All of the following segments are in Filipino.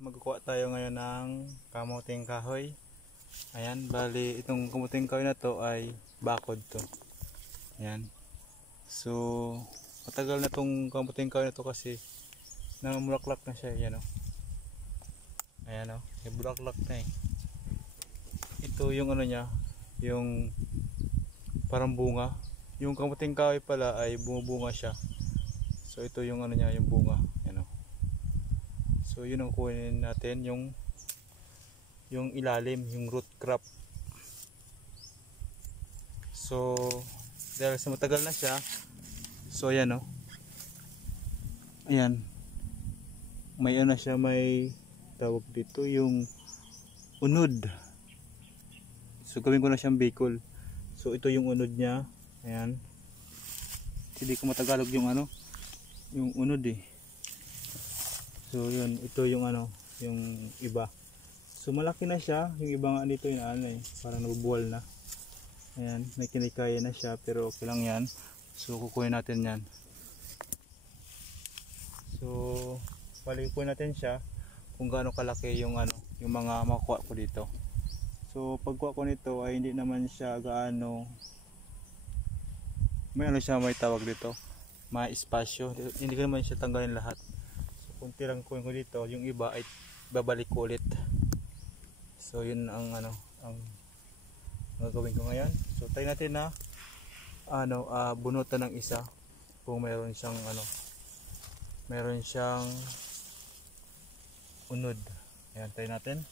Magkukuha tayo ngayon ng kamuting kahoy. Ayan, bali itong kamuting kahoy na to ay bakod to. Ayan. So, matagal na tong kamuting kahoy na to kasi namumulaklak na siya. Ayan o. Ayan o, may bulaklak na eh. Ito yung ano niya, yung parang bunga. Yung kamuting kahoy pala ay bumubunga siya. So ito yung ano niya, yung bunga. Ayan o. So yun ang kunin natin, yung ilalim, yung root crop. So dahil sa matagal na siya, so ayan o. Ayan. May ano siya, may tawag dito yung unod. So gawin ko na siyang bicol. So ito yung unod niya. Ayan. Hindi ko matagalog yung ano, yung unod eh. So yun, ito yung ano, yung iba. So malaki na siya, yung iba nga dito yung ano eh, parang nabubuwal na. Ayan, may kinikaya na siya pero okay lang yan. So kukunin natin yan. So palikuin natin siya kung gaano kalaki yung ano, yung mga makuha ko dito. So pagkuha ko nito ay hindi naman siya gaano, may ano siya, may tawag dito, may espasyo. Hindi ko naman siya tanggalin lahat. Kunti lang kunin ko dito, yung iba ay babalik ko ulit. So yun ang ano, ang gagawin ko ngayon. So try natin na ano, bunutan ng isa kung mayroon siyang ano, mayroon siyang unod. Ayan, try natin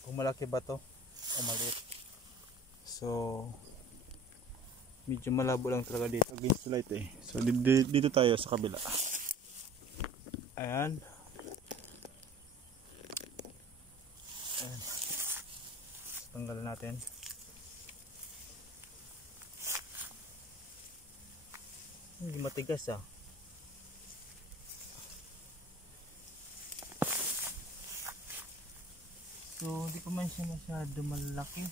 kung malaki ba to o maliit. So medyo malabo lang talaga dito against the light eh. So dito tayo sa kabila. Ayan. Ayan. Tanggalan natin. Hindi matigas ah. So hindi pa man siya masyado malaki.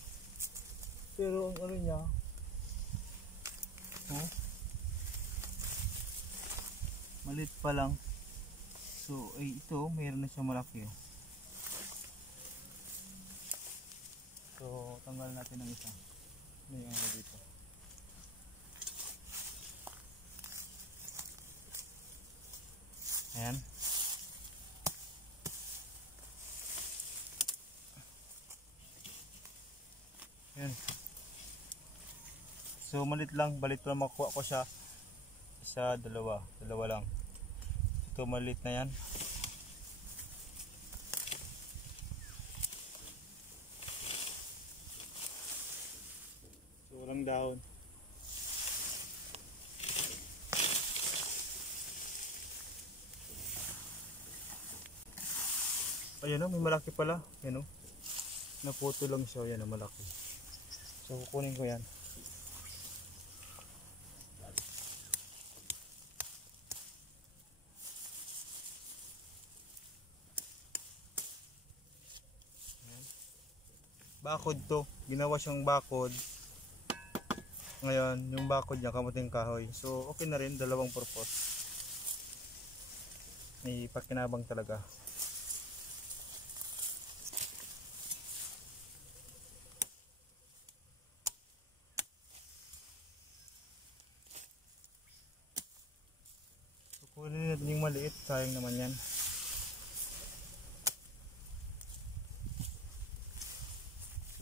Pero ang ano niya, maliit pa lang. So ay ito, mayroon na siya malaki. So tanggal natin ng isa. Ano yung ano dito? Ayan. Ayan. So maliit lang, balit lang makuha ko siya. Isa, dalawa lang. Ito maliit na yan. So walang dahon. Ayan o, may malaki pala. Ayan o, naputo lang siya. Ayan o, malaki. So kukunin ko yan. Bakod to, ginawa siyang bakod. Ngayon yung bakod niya kamuting kahoy. So okay na rin, dalawang purpose. May pakinabang talaga. So kunin natin yung maliit, sayang naman yan.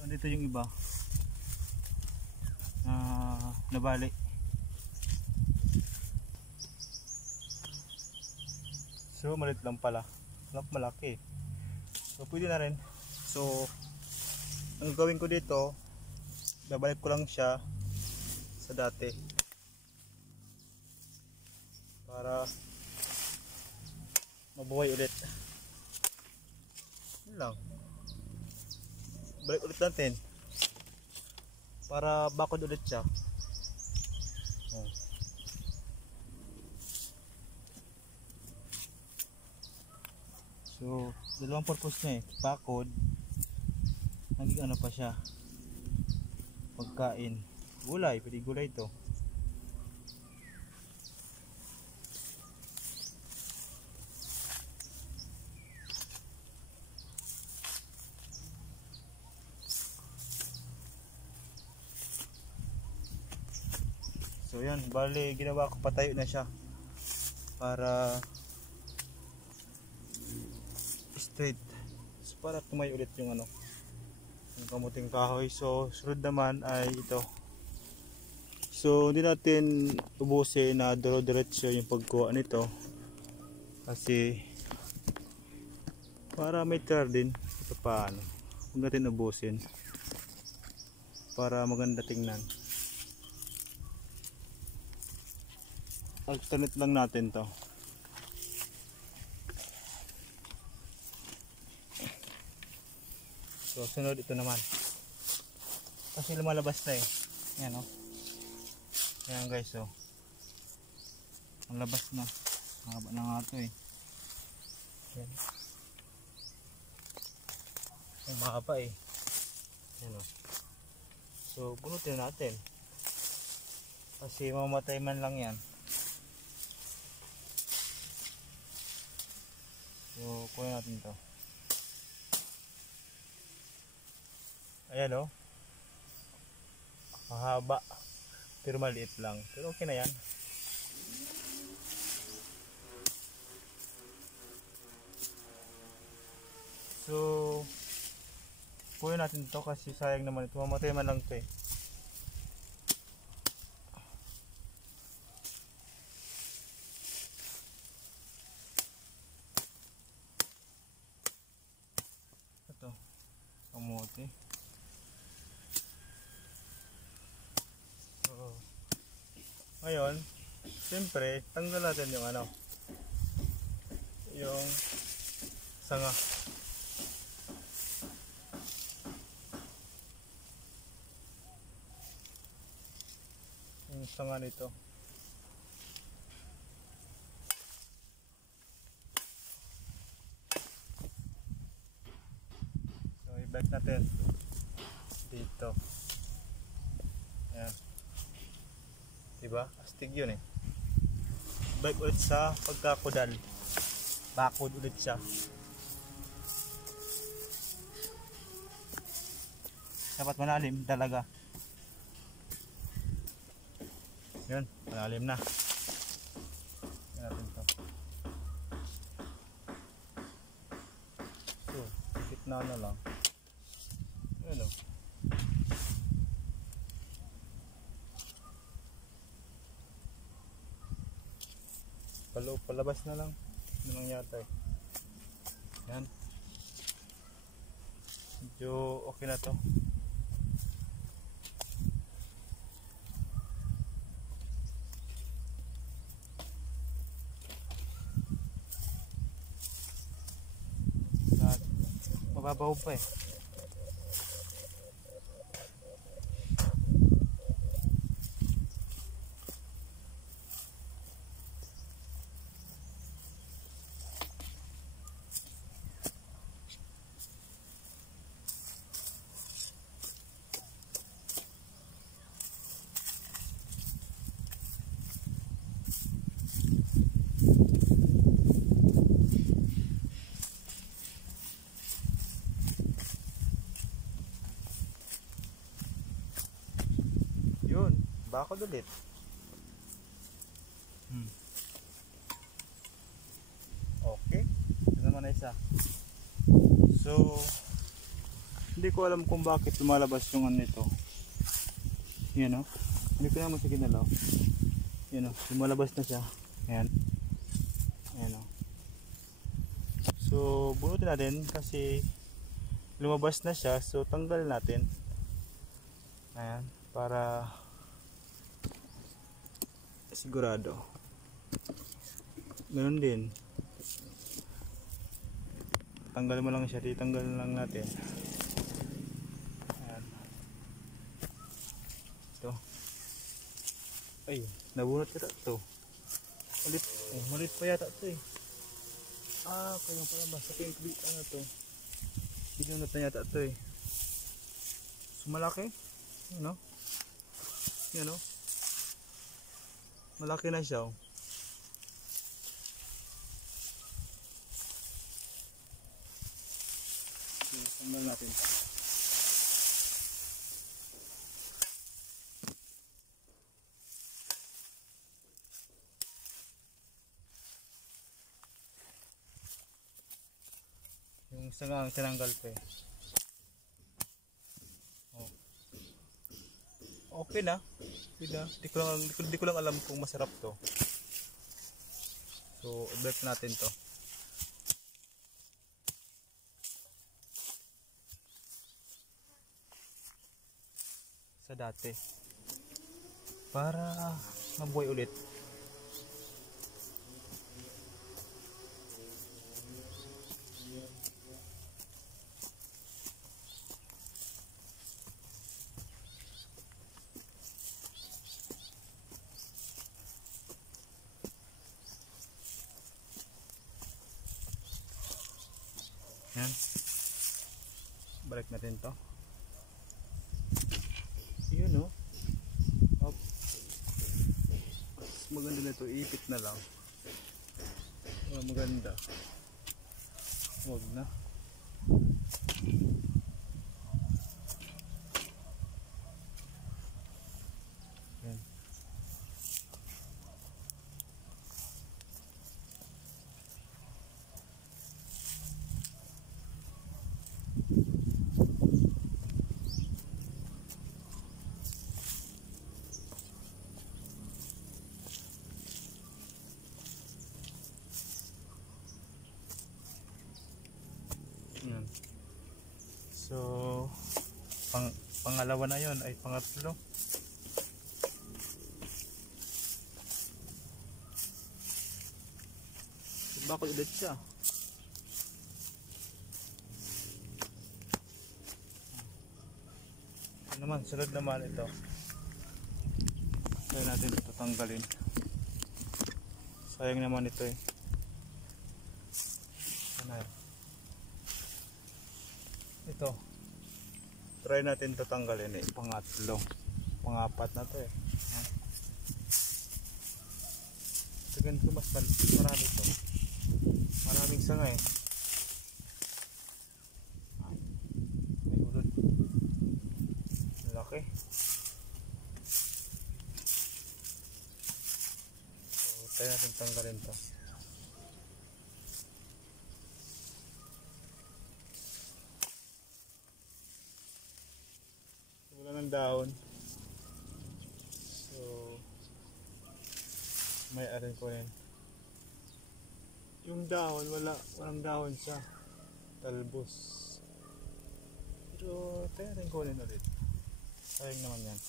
Dito yung iba nabali. So maliit lang pala, malaki. So pwede na rin. So ang gagawin ko dito, babalik ko lang siya sa dati para mabuhay ulit. Yun lang, balik ulit natin para bakod ulit siya. So dalawang purpose niya eh, bakod, naging ano pa siya, pagkain, gulay, pwede gulay ito. So yan, bali ginawa ko, patayo na siya para straight. So, para tumayo ulit yung ano, yung kamuting kahoy. So sunod naman ay ito. So hindi natin ubusin na diretso yung pagkuha nito, kasi para may try din ito paano. Huwag natin ubusin para maganda tingnan. Alternate lang natin to. So sunod ito naman, kasi lumalabas na eh. Yan o. Ayan guys, so ang labas na. Mahaba na nga ito eh. Ayan. Ang mahaba eh. Ayan o. So bunutin natin, kasi mamatay man lang yan. So kunin natin to. Ayan o. Mahaba pero maliit lang, pero okay na yan. So kunin natin to, kasi sayang naman ito, mamatay man lang ito eh. Ito kamote. Ngayon, siyempre, tanggal natin yung ano, yung sanga. Yung sanga nito. So, i-back natin dito. Ayan. Diba? Astig yun eh. Balik ulit sa pagkakudal. Bakod ulit siya. Dapat malalim talaga. Yun, malalim na. Yan natin to. So, gitna na lang. Yun o. Palabas na lang. Ano nangyata eh. Yan. Medyo okay na to. Mababaw pa eh. Bakod ulit. Okay. Ito naman na isa. So, hindi ko alam kung bakit lumalabas yung ano nito. Yan o. Hindi ko naman sa ginalaw. Yan o. Lumalabas na siya. Ayan. Ayan o. So, bunutin natin kasi lumabas na siya. So, tanggal natin. Ayan. Para sigurado. Ganun din. Tanggal mo lang siya, titanggal lang natin. Ayan. Ito. Ay, nabunot yata ito. Malit pa yata ito eh. Kaya pala ba? Sa pink ano to? Binunot na yata ito eh. So, malaki. Ano? Yan o. Malaki na siya. So, tanggal natin. Yung isa nga ang tinanggal ko eh. Oh. Okay na. Okay na. Di ko lang alam kung masarap to. So, i-break natin to. Sa dati. Para mabuhay ulit. Yan. Balik natin to. Yun o. Oh. Mas maganda na ito. Ipit na lang. Oh, maganda. Huwag na. Yan. Yan. So, pangalawa na yon ay pangatlo. Bakit ulit siya? Ano naman, sunod naman ito. Kaya natin ito tanggalin. Sayang naman ito eh. Ano yun? Ito. Try natin ito tanggalin eh. Pangatlo. Pangapat na to eh. Tignan ko mas marami ito. Maraming sanga eh. May ulod. Laki. So, try natin tanggalin to. Wala ng dahon. So, may arin ko rin. Yung dahon, walang dahon siya. Talbos. Pero, tayo rin ko rin ulit. Sayang naman yan.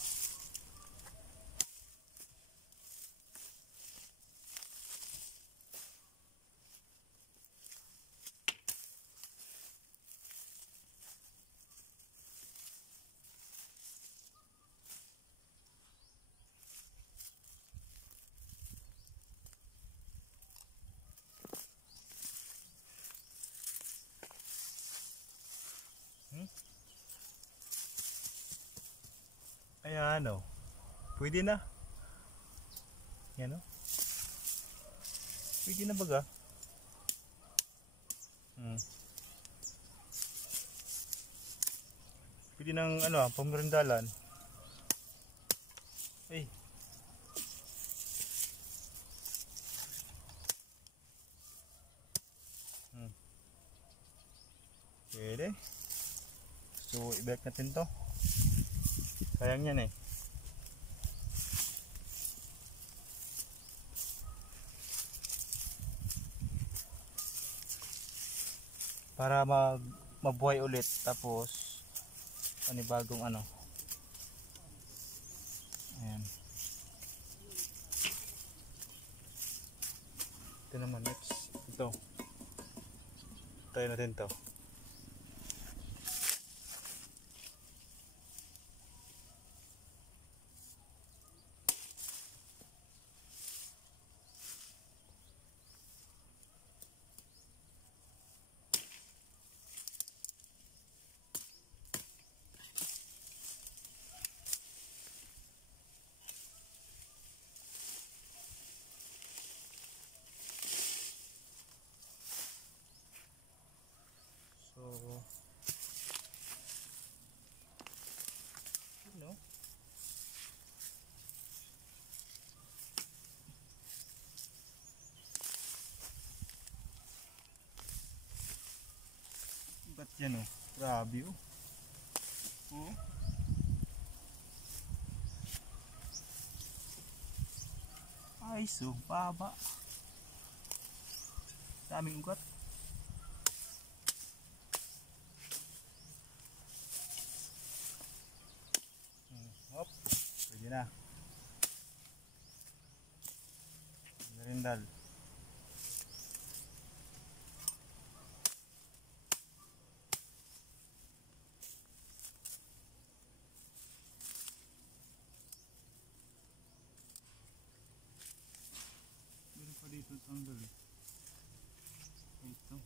Ayan o. Pwede na. Yan o. Pwede na baga. Pwede ng pamerindalan. Ay. Pwede. So, i-back natin to. Sayang yan eh. Para mabuhay ulit. Tapos, panibagong ano. Ayan. Ito naman next. Ito. Try natin to. ugat yan oh. Grabe oh. Oh. Ay so, baba. Daming ugat. Hop, pwede na. Merindal. Meron pa dito tanggal eh. Ito.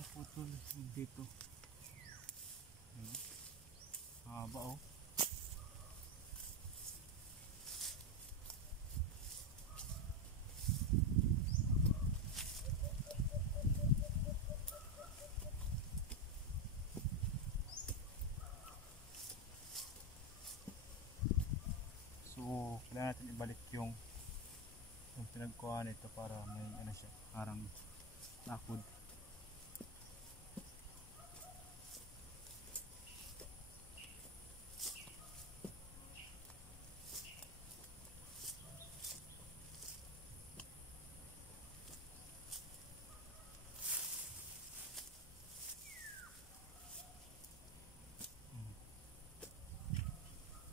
Naputol dito. Haba oh. So, kailangan natin ibalik yung pinagkuhan nito para may ano siya, parang lakod.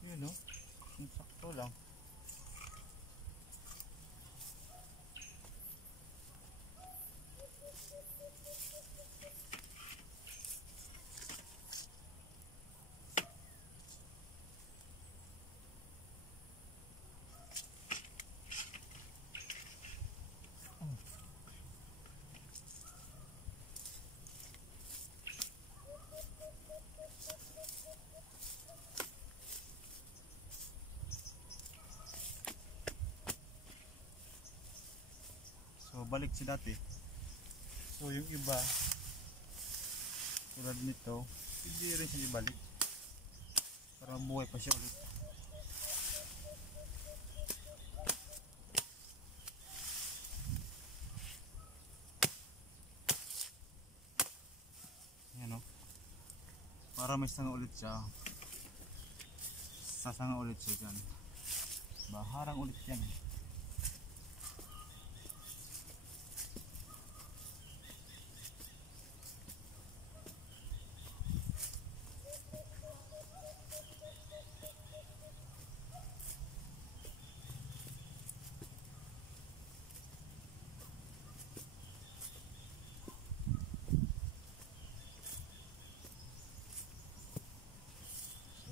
Yun no, sakto lang. So balik si dati. So yung iba tulad nito, hindi rin siya ibalik para buhay pa siya ulit. Yan o. Para may sanga ulit siya. Sasanga ulit siya dyan. Baharang ulit yan.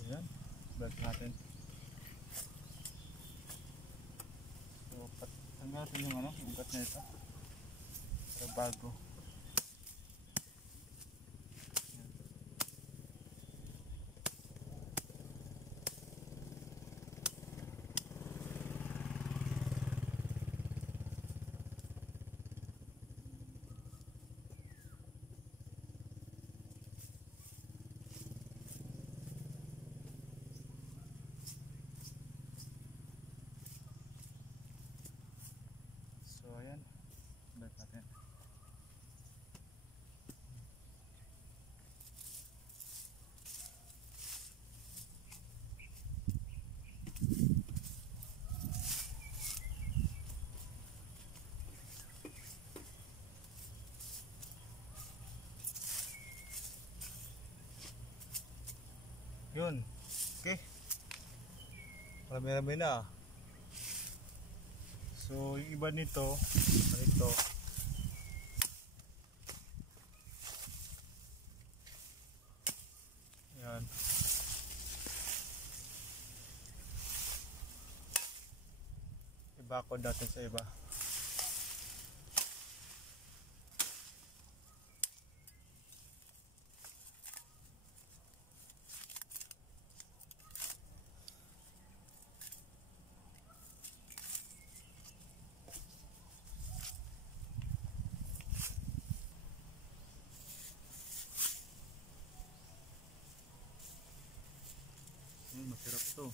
Ayan, balik natin. So, patanggal natin yung ano, ugat na ito. Para bago. Ayan. So, ayan. Balik natin. Yun. Okay. Marami-rami na. So yung iba nito, ito. Yan. Ibakod natin sa iba. Masarap to.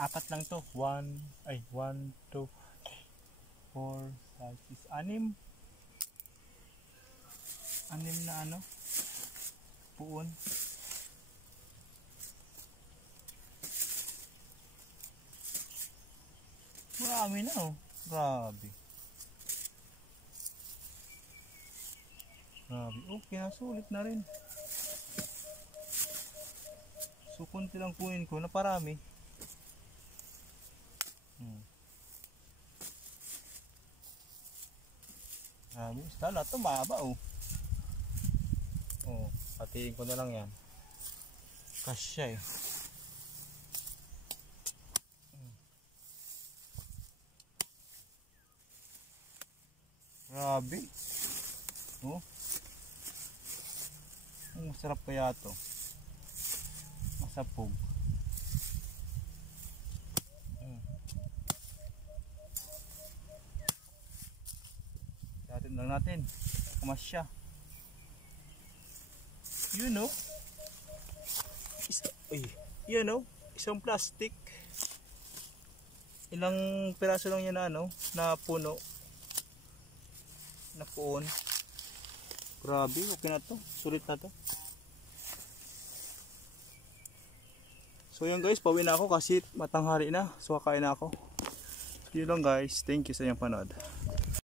Apat lang to. 1, 2, 4, 5, 6, 6. Anim na ano? Puon. Marami na oh. Grabe. Oh, kinasulit na rin. So, kunti lang kunin ko na parami. Grabe. Sana ito mahaba oh. Oh, patiin ko na lang yan. Kasya eh. Grabe. Oh. Masarap kaya to. Masapog. Datin lang natin. Kamasya. You know. You know, isang plastic. Ilang piraso lang yan na ano, na puno. Na puon. Grabe, okay na to. Sulit na to. So yun guys, pauwi na ako kasi matanghari na. So kakain na ako. Yun lang guys. Thank you sa inyong panood.